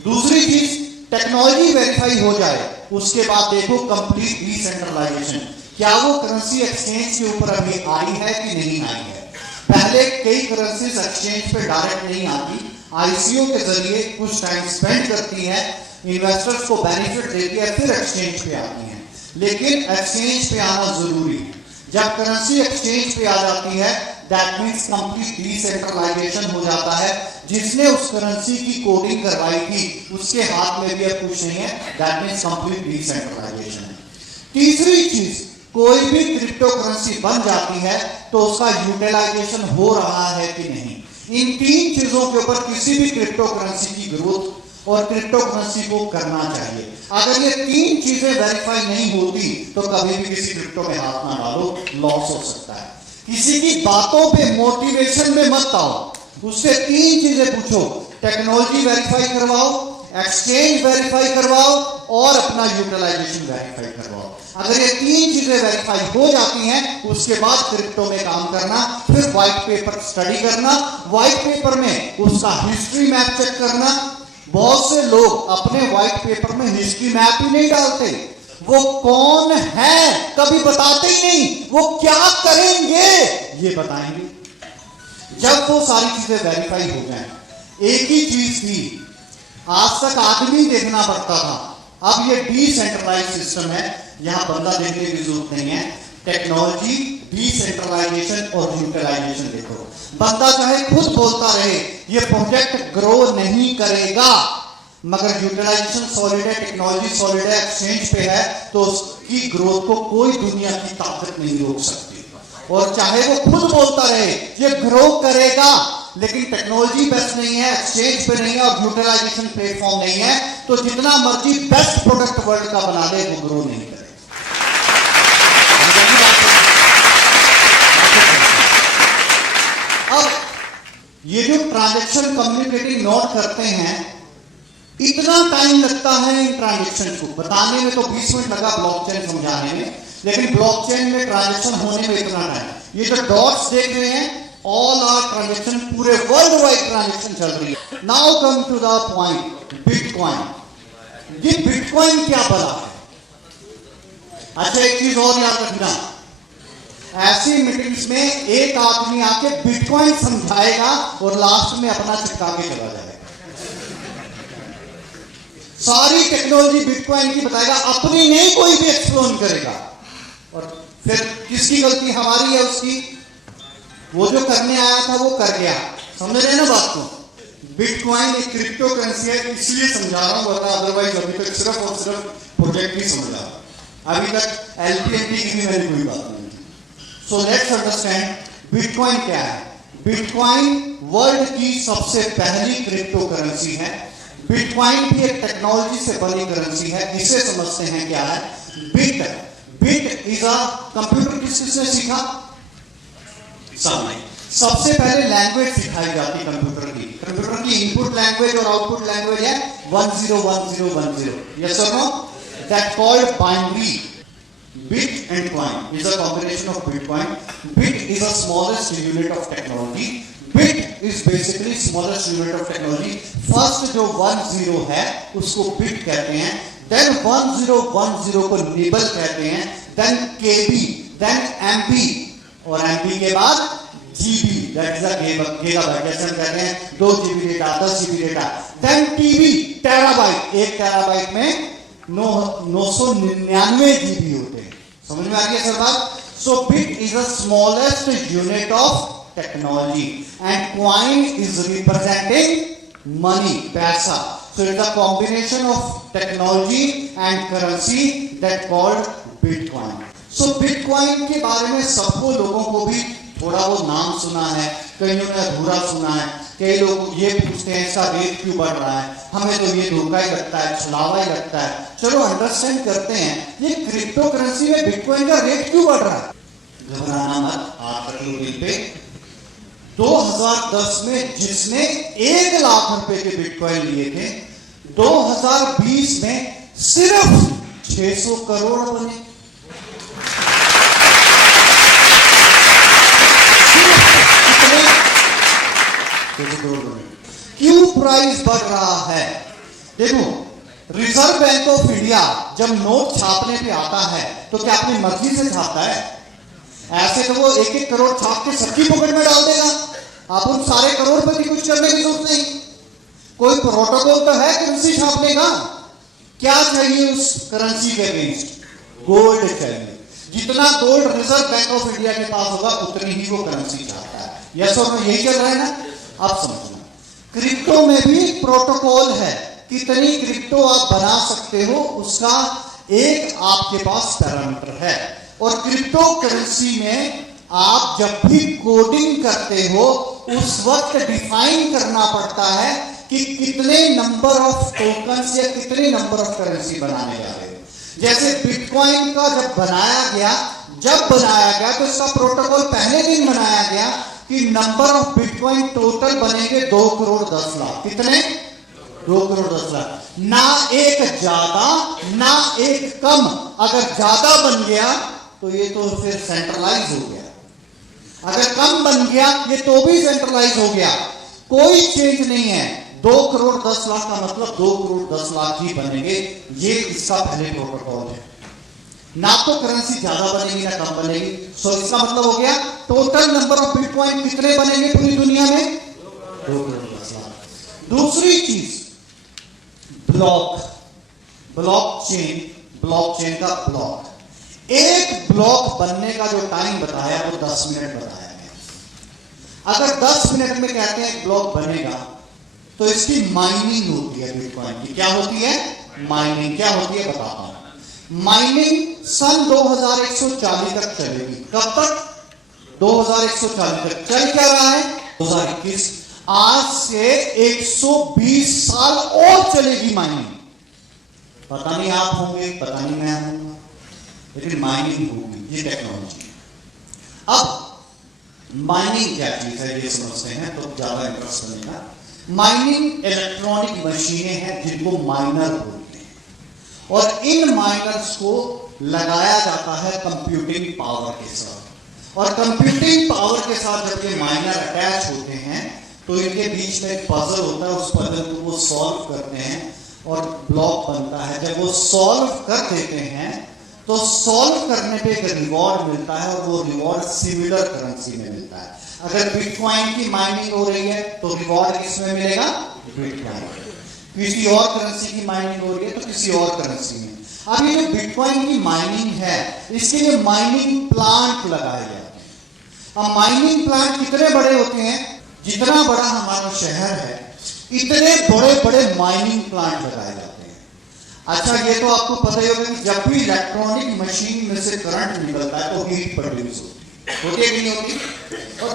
दूसरी चीज, टेक्नोलॉजी वेरीफाई हो जाए उसके बाद देखो कंप्लीट डिसेंट्रलाइजेशन, क्या वो करेंसी एक्सचेंज के ऊपर अभी आई है कि नहीं आई है। पहले कई करेंसीज एक्सचेंज पे डायरेक्ट नहीं आती, आईसीओ के जरिए कुछ टाइम स्पेंड करती है, इन्वेस्टर्स को बेनिफिट देती है, फिर एक्सचेंज पे आती है। लेकिन एक्सचेंज पे आना जरूरी है। जब करेंसी एक्सचेंज पे आ जाती है दैट मीन्स कंप्लीट डिसेंट्रलाइजेशन हो जाता है। जिसने उस करेंसी की कोडिंग करवाई थी उसके हाथ में भी अब कुछ नहीं है, दैट मीन्स कंप्लीट डिसेंट्रलाइजेशन है। तीसरी चीज, कोई भी क्रिप्टो करेंसी बन जाती है तो उसका यूटिलाइजेशन हो रहा है कि नहीं। इन तीन चीजों के ऊपर किसी भी क्रिप्टो करेंसी की ग्रोथ और क्रिप्टो करेंसी को करना चाहिए। अगर ये तीन चीजें वेरीफाई नहीं होती तो कभी भी किसी क्रिप्टो में हाथ ना डालो, लॉस हो सकता है। किसी की बातों पे मोटिवेशन में मत आओ, उससे तीन चीजें पूछो, टेक्नोलॉजी वेरीफाई करवाओ, एक्सचेंज वेरीफाई करवाओ और अपना यूटिलाइजेशन वेरीफाई करवाओ। अगर ये तीन चीजें वेरीफाई हो जाती हैं उसके बाद क्रिप्टो में काम करना, फिर व्हाइट पेपर स्टडी करना, व्हाइट पेपर में उसका हिस्ट्री मैप चेक करना। बहुत से लोग अपने व्हाइट पेपर में हिस्ट्री मैप ही नहीं डालते, वो कौन है कभी बताते ही नहीं, वो क्या करेंगे ये बताएंगे। जब वो सारी चीजें वेरीफाई हो जाए, एक ही चीज थी, आज तक आदमी देखना पड़ता था, अब ये डिसेंट्रलाइज सिस्टम है, यहां बंदा देखने की जरूरत नहीं है। टेक्नोलॉजी, डिसेंट्रलाइजेशन और यूटिलाइजेशन देखो। बंदा चाहे खुद बोलता रहे ये प्रोजेक्ट ग्रो नहीं करेगा, मगर यूटिलाइजेशन सॉलिड है, टेक्नोलॉजी सॉलिड है, एक्सचेंज पे है, तो उसकी ग्रोथ को कोई दुनिया की ताकत नहीं रोक सकती। और चाहे वो खुद बोलता रहे ये ग्रो करेगा, लेकिन टेक्नोलॉजी बेस्ट नहीं है, एक्सचेंज पे नहीं है और यूटिलाइजेशन प्लेटफॉर्म नहीं है, तो जितना मर्जी बेस्ट प्रोडक्ट वर्ल्ड का बना दे वो ग्रो नहीं करेगा। अब ये जो ट्रांजैक्शन कम्युनिकेटिंग नोट करते हैं, इतना टाइम लगता है इन ट्रांजैक्शन को बताने में। तो 20 मिनट लगा ब्लॉकचेन समझाने में, लेकिन ब्लॉकचेन में ट्रांजैक्शन होने में इतना टाइम। ये जो डॉट्स देख रहे हैं, ऑल आर ट्रांजैक्शन, पूरे वर्ल्ड वाइड ट्रांजैक्शन चल रही है। Now come to the point, Bitcoin. ये बिटकॉइन क्या बड़ा है? अच्छा, एक चीज और याद रखना, ऐसी मीटिंग्स में एक आदमी आके बिटकॉइन समझाएगा और लास्ट में अपना चिपका के चला जाएगा। सारी टेक्नोलॉजी बिटकॉइन की बताएगा, अपनी नहीं कोई भी एक्सप्लोर करेगा। और फिर किसकी गलती, हमारी है उसकी? वो जो करने आया था वो कर गया। समझ रहे ना बात को? बिटकॉइन एक क्रिप्टो करेंसी है, इसलिए समझा रहा हूं, वरना अदरवाइज अभी तक सिर्फ और सिर्फ प्रोजेक्ट ही समझा। अभी तक एलपीएनटी की भी मैंने कोई बात नहीं। सो लेट्स अंडरस्टैंड बिटकॉइन क्या है। बिटकॉइन वर्ल्ड की सबसे पहली क्रिप्टो करेंसी है। बिटकॉइन भी एक टेक्नोलॉजी से बनी करेंसी है। इसे समझते हैं क्या है। Bit is a computer. किसने सीखा? सबसे पहले लैंग्वेज सिखाई जाती कंप्यूटर की। कंप्यूटर की इनपुट लैंग्वेज और आउटपुट लैंग्वेज है 101010। यस और no? That called binary. Bit and coin is a combination of Bitcoin. Bit is the smallest unit of technology. Bit is basically smallest unit of technology. First जो 10 है उसको bit कहते हैं, then 1010 को nibble कहते हैं, then KB, then MB, और MB के बाद GB, that is a gigabyte, जैसे हम कहते हैं 2 GB data, 10 GB data, then TB, terabyte. 1 terabyte में 999 GB होते हैं। समझ में आ गया सर बात? So bit is the smallest unit of technology and coin is representing money, पैसा। So it is a combination of technology and currency that called bitcoin. So bitcoin के बारे में सबको लोगों को भी थोड़ा वो नाम सुना है, कईयों ने अधूरा सुना है। कई लोग ये पूछते हैं इसका रेट क्यों बढ़ रहा है, हमें तो ये धोखा ही लगता है, छलावा ही लगता है। चलो अंडरस्टैंड करते हैं ये क्रिप्टो करेंसी में बिटकॉइन का रेट क्यों बढ़ रहा है। घबराना मत, आप रख लो दिल पे। 2010 में जिसने 1 लाख रुपए के बिटकॉइन लिए थे, 2020 में सिर्फ 600 करोड़ बने। क्यों प्राइस बढ़ रहा है? देखो, रिजर्व बैंक ऑफ इंडिया जब नोट छापने पे आता है तो क्या अपनी मर्जी से छापता है? ऐसे तो वो 1-1 करोड़ छाप के सबकी पॉकेट में डाल देगा। आप उन सारे करोड़पति कुछ करने की जरूरत नहीं। कोई प्रोटोकॉल तो है करेंसी छापने का। क्या चाहिए उस करेंसी के अगेंस्ट? गोल्ड चाहिए। जितना gold reserve bank of India के पास होगा उतनी ही वो करेंसी चाहता है। यस और नो? यही चल रहा है ना? अब समझना, क्रिप्टो में भी प्रोटोकॉल है। कितनी क्रिप्टो आप बना सकते हो उसका एक आपके पास पैरामीटर है। और क्रिप्टो करेंसी में आप जब भी कोडिंग करते हो उस वक्त डिफाइन करना पड़ता है कि कितने नंबर ऑफ टोकन्स या कितने नंबर ऑफ करेंसी बनाने जा रहे हो। जैसे बिटकॉइन का जब बनाया गया तो इसका प्रोटोकॉल पहले दिन बनाया गया कि नंबर ऑफ बिटकॉइन टोटल बनेंगे 2 करोड़ 10 लाख। कितने? 2 करोड़ 10 लाख। ना एक ज्यादा ना एक कम। अगर ज्यादा बन गया तो ये तो फिर सेंट्रलाइज हो गया, अगर कम बन गया ये तो भी सेंट्रलाइज हो गया। कोई चेंज नहीं है। 2 करोड़ 10 लाख का मतलब 2 करोड़ 10 लाख ही बनेंगे। ये इसका पहले प्रोटोकॉल है। ना तो करेंसी ज्यादा बनेगी ना कम बनेगी। सो इसका मतलब हो गया टोटल नंबर ऑफ बिटकॉइन कितने बनेंगे पूरी दुनिया में? 2 करोड़ 10 लाख। दूसरी चीज, ब्लॉकचेन का ब्लॉक। एक ब्लॉक बनने का जो टाइम बताया वो 10 मिनट बताया गया। अगर 10 मिनट में कहते हैं एक ब्लॉक बनेगा तो इसकी माइनिंग होती है बिटकॉइन की। क्या होती है? माइनिंग। क्या होती है बताता हूं। माइनिंग सन 2140 तक चलेगी। कब तक? 2140 तक। चल क्या रहा है? 2021। आज से 120 साल और चलेगी माइनिंग। पता नहीं आप होंगे, पता नहीं मैं होऊंगा, लेकिन माइनिंग होगी। ये टेक्नोलॉजी। अब माइनिंग क्या चीज है ये समझते हैं तो ज्यादा इंटरेस्ट बनेगा। माइनिंग इलेक्ट्रॉनिक मशीनें हैं जिनको माइनर बोलते हैं और इन माइनर्स को लगाया जाता है कंप्यूटिंग पावर के साथ और कंप्यूटिंग पावर के साथ जब ये माइनर अटैच होते हैं तो इनके बीच में एक पजल होता है, उस पजल को वो सॉल्व करते हैं और ब्लॉक बनता है। जब वो सॉल्व कर देते हैं तो सॉल्व करने पे एक रिवॉर्ड मिलता है और वो रिवॉर्ड सिमिलर करेंसी में मिलता है। अगर बिटकॉइन की माइनिंग हो रही है तो रिवॉर्ड किसमें मिलेगा? बिटकॉइन। किसी और करेंसी की माइनिंग हो रही है तो किसी और करेंसी में। अब ये जो बिटकॉइन की माइनिंग है इसके लिए माइनिंग प्लांट लगाए जाते हैं। अब माइनिंग प्लांट कितने बड़े होते हैं? जितना बड़ा हमारा शहर है इतने बड़े बड़े माइनिंग प्लांट लगाए जाते हैं। अच्छा, ये तो आपको पता ही होगा कि जब भी इलेक्ट्रॉनिक मशीन में से करंट निकलता है तो हीट प्रोड्यूस होती है कि नहीं होती? और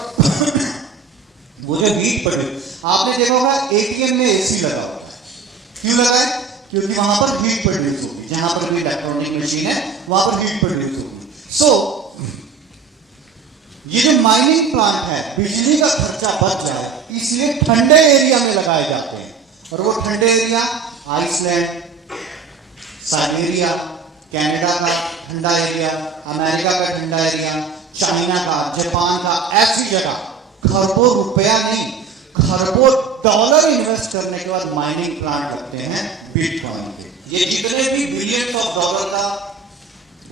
वो जो हीट प्रोड्यूस, आपने देखा होगा एटीएम में एसी लगा होता है। क्यों लगा है? क्योंकि वहां पर हीट प्रोड्यूस होगी। जहां पर भी इलेक्ट्रॉनिक मशीन है वहां पर हीट प्रोड्यूस होगी। सो ये जो माइनिंग प्लांट है बिजली का खर्चा बच जाए इसलिए ठंडे एरिया में लगाए जाते हैं। और वो ठंडे एरिया आइसलैंड, साइबेरिया, कनाडा का ठंडा एरिया, अमेरिका का ठंडा एरिया, चाइना का, जापान का, ऐसी जगह खरबों रुपया नहीं खरबों डॉलर इन्वेस्ट करने के बाद माइनिंग प्लांट लगते हैं बिटकॉइन के। ये जितने भी बिलियंस ऑफ डॉलर का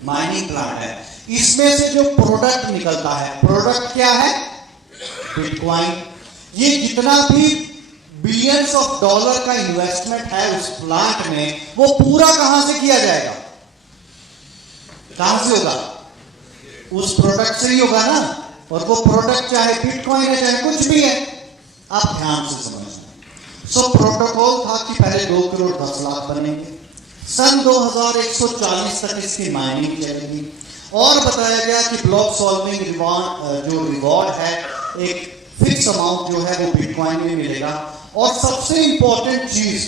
माइनिंग प्लांट है इसमें से जो प्रोडक्ट निकलता है, प्रोडक्ट क्या है? बिटकॉइन। ये जितना भी बिलियंस ऑफ डॉलर का इन्वेस्टमेंट है उस प्लांट में वो पूरा कहां से किया जाएगा? कहां से होगा? उस प्रोडक्ट से ही होगा ना। और वो प्रोडक्ट चाहे बिटकॉइन है चाहे कुछ भी है, आप ध्यान से समझना। सो प्रोटोकॉल था कि पहले 2 करोड़ 10 लाख बनेंगे, सन 2140 तक इसकी माइनिंग चलेगी और बताया गया कि ब्लॉक सॉल्विंग जो रिवॉर्ड है एक फिक्स अमाउंट जो है वो बिटकॉइन में मिलेगा। और सबसे इंपॉर्टेंट चीज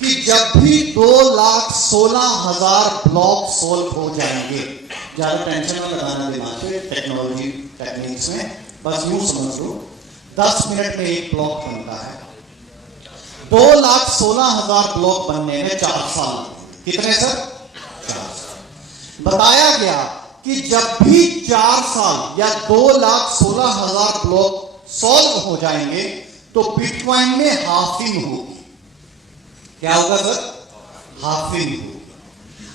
कि जब भी 2,16,000 ब्लॉक सॉल्व हो जाएंगे, ज्यादा टेंशन न लगाना दिमाग पे, टेक्नोलॉजी टेक्निक्स में बस यूं समझ लो 10 मिनट में एक ब्लॉक बनता है। 2,16,000 ब्लॉक बनने में 4 साल। कितने सर? 4 साल। बताया गया कि जब भी 4 साल या 2,16,000 ब्लॉक सॉल्व हो जाएंगे तो बिटकॉइन में हाफिंग होगी। क्या होगा सर? हाफिंग होगी।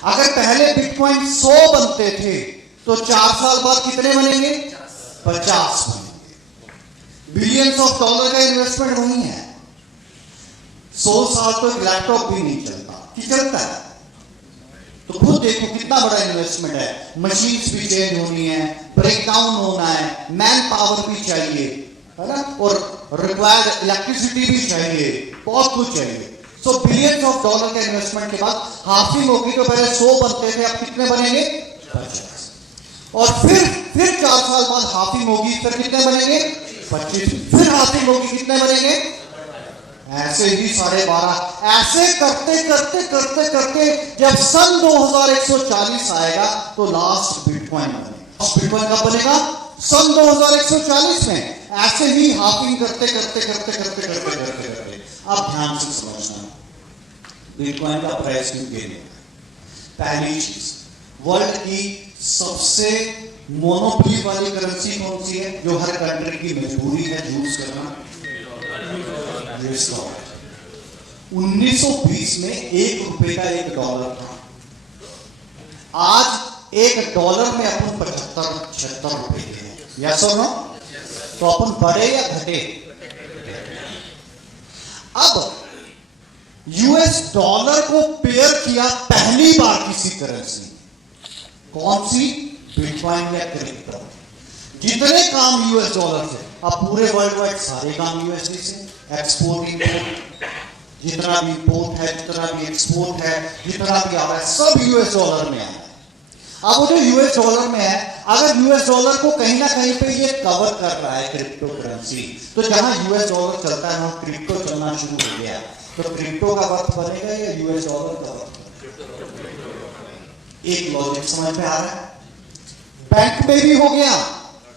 अगर पहले बिटकॉइन 100 बनते थे तो 4 साल बाद कितने बनेंगे? 50 बनेंगे। बिलियंस ऑफ डॉलर का इन्वेस्टमेंट वही है। 100 साल तो लैपटॉप भी नहीं चलता कि चलता है? तो खुद देखो कितना बड़ा इन्वेस्टमेंट है। मशीन्स भी चेंज होनी है, ब्रेकडाउन होना है, मैन पावर भी चाहिए, है ना, और रिक्वायर्ड इलेक्ट्रिसिटी भी चाहिए, बहुत कुछ चाहिए। सो बिलियंस ऑफ डॉलर के इन्वेस्टमेंट के बाद हाफिंग होगी। तो पहले 100 बनते थे, अब कितने बनेंगे? 50। और फिर 4 साल बाद हाफिंग होगी, फिर कितने बनेंगे? 25। फिर हाफिंग होगी, कितने बनेंगे? ऐसे ही 12.5। ऐसे करते करते करते करते जब सन 2140 आएगा तो लास्ट बिटकॉइन बनेगा। बिटकॉइन कब बनेगा? सन 2140 में। ऐसे ही हाफिंग करते करते करते करते करते करते करते अब ध्यान से समझना बिटकॉइन का प्राइस क्यों गिरेगा। पहली चीज, वर्ल्ड की सबसे मोनोपोली वाली करेंसी कौन सी है जो हर कंट्री की मजबूरी है यूज करना? US dollar. 1920 में $1 का $1 था। आज $1 में अपन 75-76 रुपए के हैं। यस और नो? तो अपन बढ़े या घटे? अब यूएस डॉलर को पेयर किया पहली बार किसी करेंसी। कौन सी? बिटकॉइन या क्रिप्टो। जितने काम यूएस डॉलर से, अब पूरे वर्ल्ड वाइड सारे काम यूएसडी से, एक्सपोर्ट इंपोर्ट, जितना भी इंपोर्ट है, जितना भी एक्सपोर्ट है, जितना भी आ रहा है सब यूएस डॉलर में आ रहा है। अब वो जो यूएस डॉलर में है, अगर यूएस डॉलर को कहीं ना कहीं पे ये कवर कर रहा है क्रिप्टो करेंसी, तो जहां यूएस डॉलर चलता है वहां क्रिप्टो चलना शुरू हो गया। तो क्रिप्टो का वर्थ बनेगा या यूएस डॉलर का वर्थ? एक लॉजिक समझ में आ रहा है? बैंक में भी हो गया,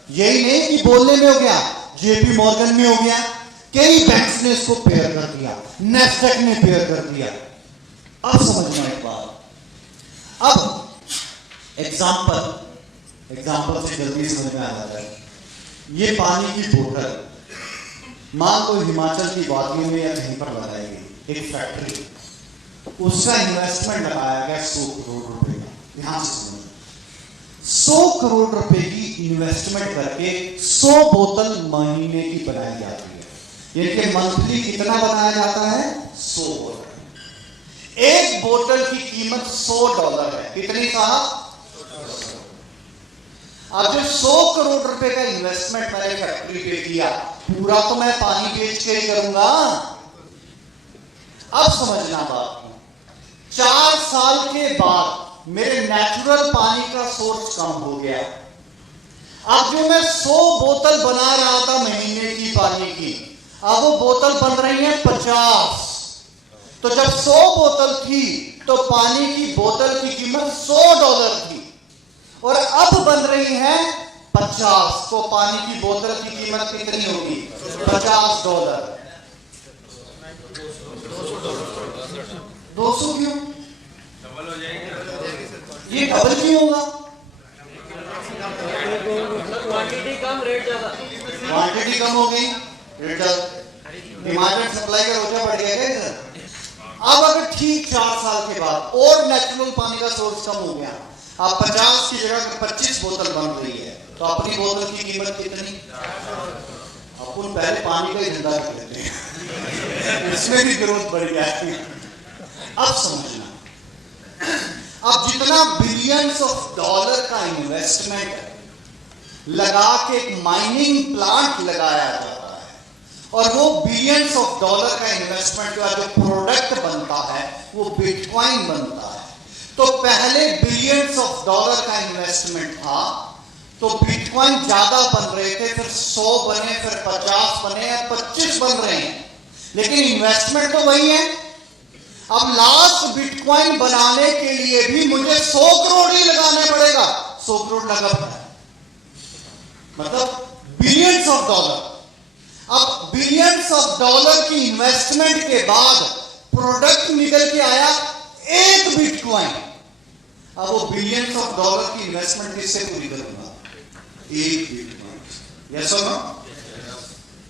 यही नहीं कि बोलने में हो गया, जेपी मॉर्गन में हो गया, कई बैंक्स ने इसको पेयर कर दिया, नेस्डेक ने पेयर कर दिया। अब समझना एक बात, अब एग्जाम्पल से जल्दी समझ में आ जाता है। ये पानी की बोतल मान लो हिमाचल की वादियों में या कहीं पर लगाई गई एक फैक्ट्री, उसका इन्वेस्टमेंट लगाया गया 100 करोड़ रुपए का। यहां से समझो, 100 करोड़ रुपए की इन्वेस्टमेंट करके 100 बोतल महीने की बनाई जाती है। यानी मंथली कितना बनाया जाता है? 100 बोतल। एक बोतल की कीमत $100 है। कितनी साहब? अब जो 100 करोड़ रुपए का इन्वेस्टमेंट मैंने फैक्ट्री पे किया, पूरा तो मैं पानी बेच के ही करूंगा। अब समझना बात, 4 साल के बाद मेरे नेचुरल पानी का सोर्स कम हो गया। अब जो मैं 100 बोतल बना रहा था महीने की पानी की, अब वो बोतल बन रही है 50। तो जब 100 बोतल थी तो पानी की बोतल की कीमत $100 थी, और अब बन रही है 50। तो पानी की बोतल की कीमत कितनी होगी? $50। 200 क्यों? ये डबल क्यों होगा? क्वांटिटी कम, रेट ज्यादा। क्वांटिटी कम हो गई, रेट ज्यादा। डिमांड एंड सप्लाई का रोजा बढ़ गया है सर। अब अगर ठीक 4 साल के बाद और नेचुरल पानी का सोर्स कम हो गया, आप 50 की जगह 25 बोतल बन रही है, तो अपनी बोतल की कीमत कितनी? अपन पहले पानी का ही धंधा कर लेते हैं, इसमें भी ग्रोथ बढ़ गया है। अब समझना, अब जितना बिलियंस ऑफ डॉलर का इन्वेस्टमेंट लगा के एक माइनिंग प्लांट लगाया जाता है, और वो बिलियंस ऑफ डॉलर का इन्वेस्टमेंट का जो प्रोडक्ट बनता है वो बिटकॉइन बनता है। तो पहले बिलियंस ऑफ डॉलर का इन्वेस्टमेंट था, तो बिटकॉइन ज्यादा बन रहे थे, फिर 100 बने, फिर 50 बने, अब 25 बन रहे हैं, लेकिन इन्वेस्टमेंट तो वही है। अब लास्ट बिटकॉइन बनाने के लिए भी मुझे 100 करोड़ ही लगाने पड़ेगा। 100 करोड़ लगा है, मतलब बिलियंस ऑफ डॉलर। अब बिलियंस ऑफ डॉलर की इन्वेस्टमेंट के बाद प्रोडक्ट निकल के आया 1 बिटकॉइन। अब वो बिलियंस ऑफ डॉलर की इन्वेस्टमेंट किससे पूरी करूंगा? 1 बिटकॉइन। यस और नो?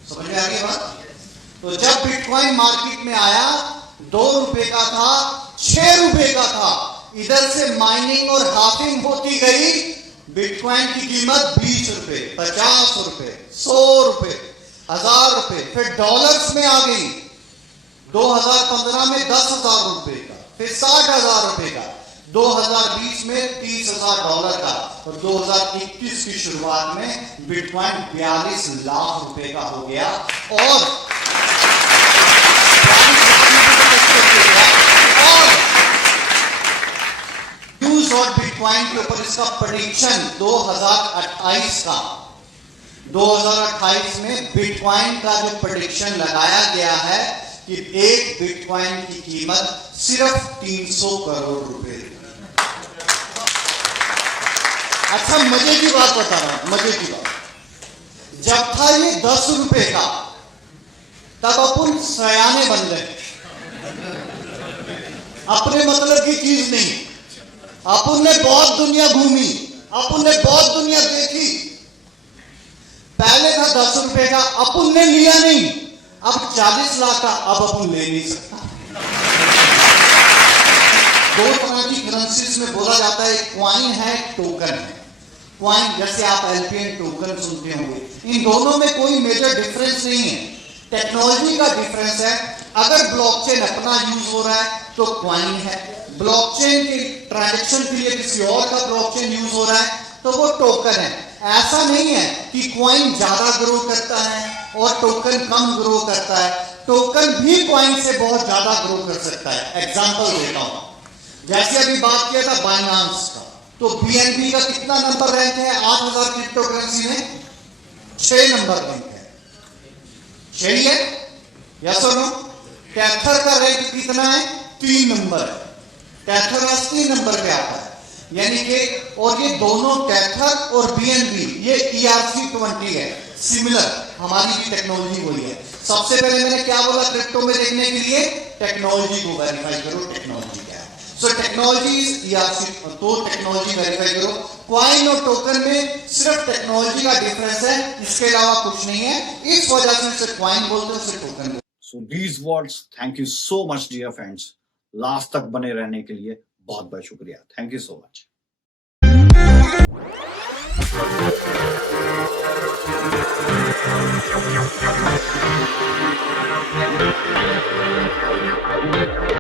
समझ में आ गई बात? तो जब बिटकॉइन मार्केट में आया, 2 रुपए का था, 6 रुपए का था। इधर से माइनिंग और हाफिंग होती गई, बिटकॉइन की कीमत 20 रुपए, 50 रुपए, 100 रुपए, 1000 रुपए, फिर डॉलर्स में आ गई। 2015 में 10,000 रुपए का, फिर 60,000 रुपए का, 2020 में $30,000 का, और 2021 की शुरुआत में बिटकॉइन 42 लाख रुपए का हो गया। और न्यूज और बिटकॉइन के ऊपर इसका प्रेडिक्शन 2028 का, 2028 में बिटकॉइन का जो प्रेडिक्शन लगाया गया है कि 1 बिटकॉइन की कीमत सिर्फ 300 करोड़ रुपए। अच्छा, मजे की बात बता रहा हूं, मजे की बात। जब था ये 10 रुपए का, तब अपन सयाने बन गए। अपने मतलब की चीज नहीं, अपन ने बहुत दुनिया घूमी, अपन ने बहुत दुनिया देखी। पहले था 10 रुपए का, अपन ने लिया नहीं। अब 40 लाख का, अब अपन ले नहीं सकता। 2 तरह की करेंसीज में बोला जाता है, क्वाइन है, टोकन है। क्वाइन जैसे आप एलपीएन टोकन सुनते होंगे, इन दोनों में कोई मेजर डिफरेंस नहीं है, टेक्नोलॉजी का डिफरेंस है। अगर ब्लॉकचेन अपना यूज हो रहा है तो क्वाइन है, ब्लॉकचेन के ट्रांजैक्शन के लिए किसी और का ब्लॉकचेन यूज हो रहा है तो वो टोकन है। ऐसा नहीं है कि क्वाइन ज्यादा ग्रो करता है और टोकन कम ग्रो करता है, टोकन भी क्वाइन से बहुत ज्यादा ग्रो कर सकता है। एग्जांपल देता हूं, जैसे अभी बात किया था बाइनांस का, तो बीएनबी का कितना नंबर रैंक है 8000 क्रिप्टो करेंसी में? 6 नंबर रैंक है। सही है? यस और नो? टेथर का रैंक कितना है? 3 नंबर है। टेथर 3 नंबर पे आता है। यानी कि और ये दोनों कैथर और BNB ये ERC20 है, सिमिलर हमारी भी टेक्नोलॉजी वही है। सबसे पहले मैंने क्या बोला क्रिप्टो में देखने के लिए, टेक्नोलॉजी को वेरीफाई करो, टेक्नोलॉजी क्या है। सो टेक्नोलॉजी ERC, तो टेक्नोलॉजी वेरीफाई करो। क्वाइन और टोकन में सिर्फ टेक्नोलॉजी का डिफरेंस है, इसके अलावा कुछ नहीं है, इस वजह से उसे क्वाइन बोलते हैं, उसे टोकन बोलते हैं। So these words, thank you so much dear friends. Last तक बने रहने के लिए बहुत बहुत शुक्रिया। Thank you so much.